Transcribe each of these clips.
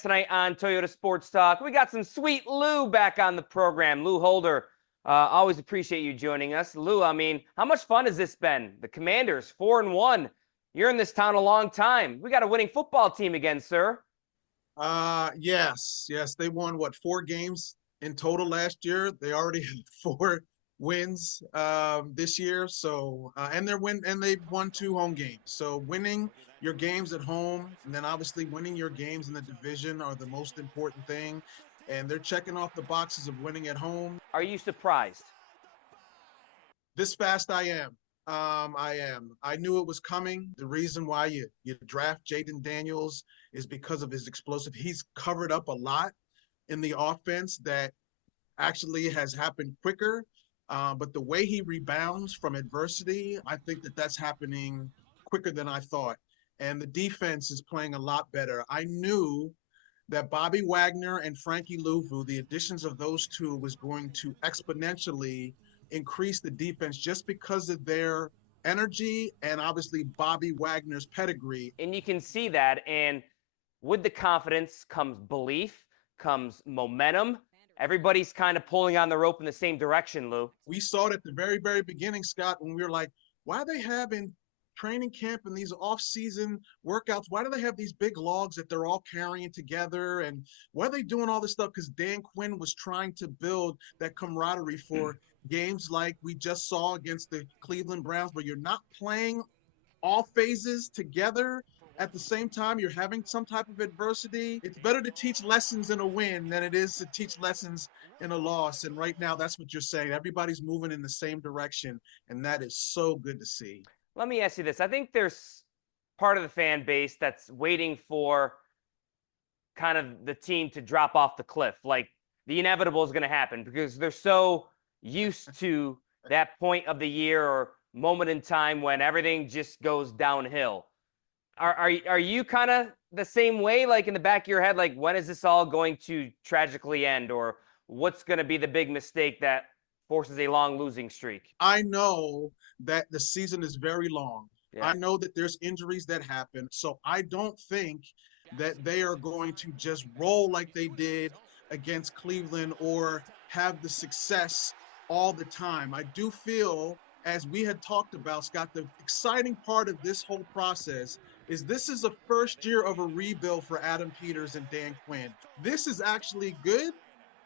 Tonight on Toyota Sports Talk, we got some sweet Lou back on the program. Lou Holder, always appreciate you joining us. Lou, I mean, how much fun has this been? The Commanders, 4-1. You're in this town a long time. We got a winning football team again, sir. Yes. They won what, 4 games in total last year. They already have 4 wins this year. And they've won 2 home games. So winning your games at home and then obviously winning your games in the division are the most important thing. And they're checking off the boxes of winning at home. Are you surprised? This fast, I am. I am. I knew it was coming. The reason why you draft Jaden Daniels is because of his explosive. He's covered up a lot in the offense that actually has happened quicker. But the way he rebounds from adversity, I think that that's happening quicker than I thought. And the defense is playing a lot better. I knew that Bobby Wagner and Frankie Louvu, the additions of those two was going to exponentially increase the defense just because of their energy and obviously Bobby Wagner's pedigree. And you can see that. And with the confidence comes belief, comes momentum. Everybody's kind of pulling on the rope in the same direction, Lou. We saw it at the very, very beginning, Scott, when we were like, why are they having training camp and these off-season workouts? Why do they have these big logs that they're all carrying together? And why are they doing all this stuff? Because Dan Quinn was trying to build that camaraderie for games like we just saw against the Cleveland Browns, where you're not playing all phases together at the same time. You're having some type of adversity. It's better to teach lessons in a win than it is to teach lessons in a loss. And right now, that's what you're saying. Everybody's moving in the same direction, and that is so good to see. Let me ask you this. I think there's part of the fan base that's waiting for kind of the team to drop off the cliff. Like the inevitable is going to happen because they're so used to that point of the year or moment in time when everything just goes downhill. Are you kind of the same way, like in the back of your head, like when is this all going to tragically end, or what's going to be the big mistake that forces a long losing streak? I know that the season is very long. Yeah. I know that there's injuries that happen. So I don't think that they are going to just roll like they did against Cleveland or have the success all the time. I do feel, as we had talked about, Scott, the exciting part of this whole process is this is the first year of a rebuild for Adam Peters and Dan Quinn. This is actually good,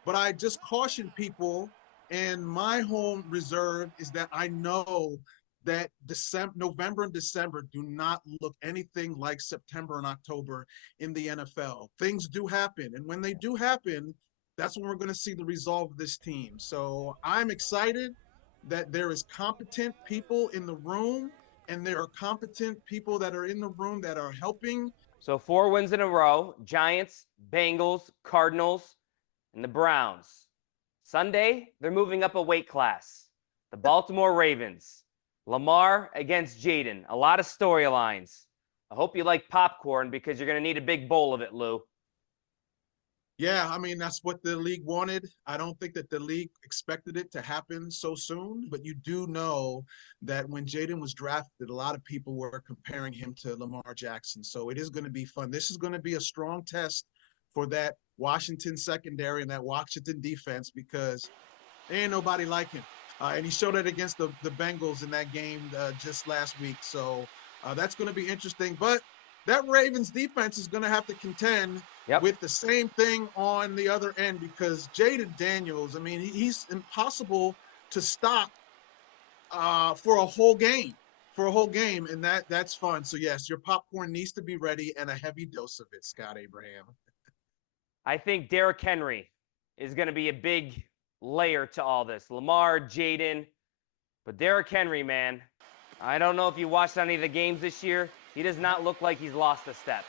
but I just caution people, and my home reserve is that I know that November and December do not look anything like September and October in the NFL. Things do happen, and when they do happen, that's when we're going to see the resolve of this team. So I'm excited that there is competent people in the room, and there are competent people that are in the room that are helping. So 4 wins in a row: Giants, Bengals, Cardinals, and the Browns. Sunday, they're moving up a weight class. The Baltimore Ravens. Lamar against Jaden. A lot of storylines. I hope you like popcorn because you're going to need a big bowl of it, Lou. Yeah, I mean, that's what the league wanted. I don't think that the league expected it to happen so soon, but you do know that when Jaden was drafted, a lot of people were comparing him to Lamar Jackson. So it is going to be fun. This is going to be a strong test for that Washington secondary and that Washington defense because there ain't nobody like him. And he showed it against the Bengals in that game just last week. So that's going to be interesting. But that Ravens defense is going to have to contend with the same thing on the other end because Jaden Daniels, I mean, he's impossible to stop for a whole game. And that's fun. So, yes, your popcorn needs to be ready and a heavy dose of it, Scott Abraham. I think Derrick Henry is going to be a big layer to all this. Lamar, Jaden, but Derrick Henry, man, I don't know if you watched any of the games this year. He does not look like he's lost a step.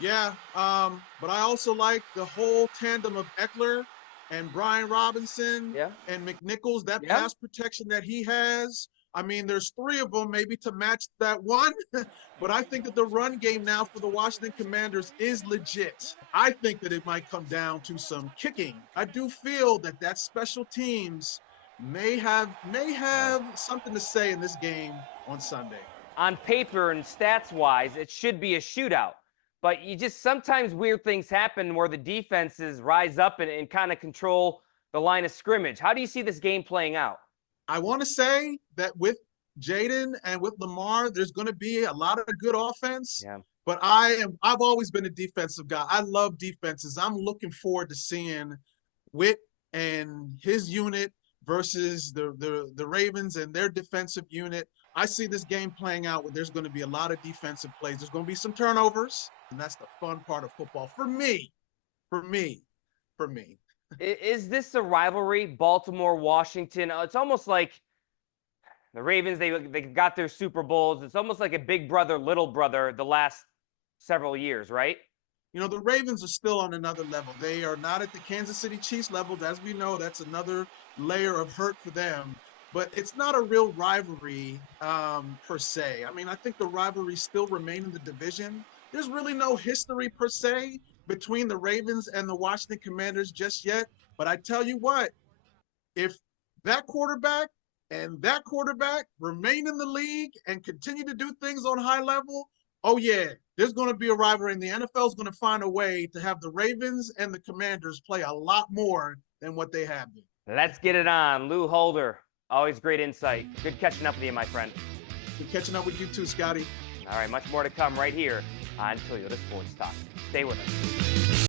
Yeah, but I also like the whole tandem of Eckler and Brian Robinson and McNichols, that pass protection that he has. I mean, there's 3 of them maybe to match that one, but I think that the run game now for the Washington Commanders is legit. I think that it might come down to some kicking. I do feel that that special teams may have something to say in this game on Sunday. On paper and stats-wise, it should be a shootout. but you just sometimes weird things happen where the defenses rise up and kind of control the line of scrimmage. How do you see this game playing out? I want to say that with Jaden and with Lamar, there's going to be a lot of good offense. Yeah. But I've always been a defensive guy. I love defenses. I'm looking forward to seeing Witt and his unit versus the Ravens and their defensive unit. I see this game playing out where there's going to be a lot of defensive plays. There's going to be some turnovers, and that's the fun part of football for me. For me. Is this a rivalry, Baltimore, Washington? It's almost like the Ravens, they got their Super Bowls. It's almost like a big brother, little brother the last several years, right? You know, the Ravens are still on another level. They are not at the Kansas City Chiefs level. As we know, that's another layer of hurt for them. But it's not a real rivalry per se. I mean, I think the rivalry still remain in the division. There's really no history per se between the Ravens and the Washington Commanders just yet. But I tell you what, if that quarterback and that quarterback remain in the league and continue to do things on high level, oh yeah, there's going to be a rivalry, and the NFL is going to find a way to have the Ravens and the Commanders play a lot more than what they have been. Let's get it on. Lou Holder, always great insight. Good catching up with you, my friend. Good catching up with you too, Scotty. All right, much more to come right here on Toyota Sports Talk. Stay with us.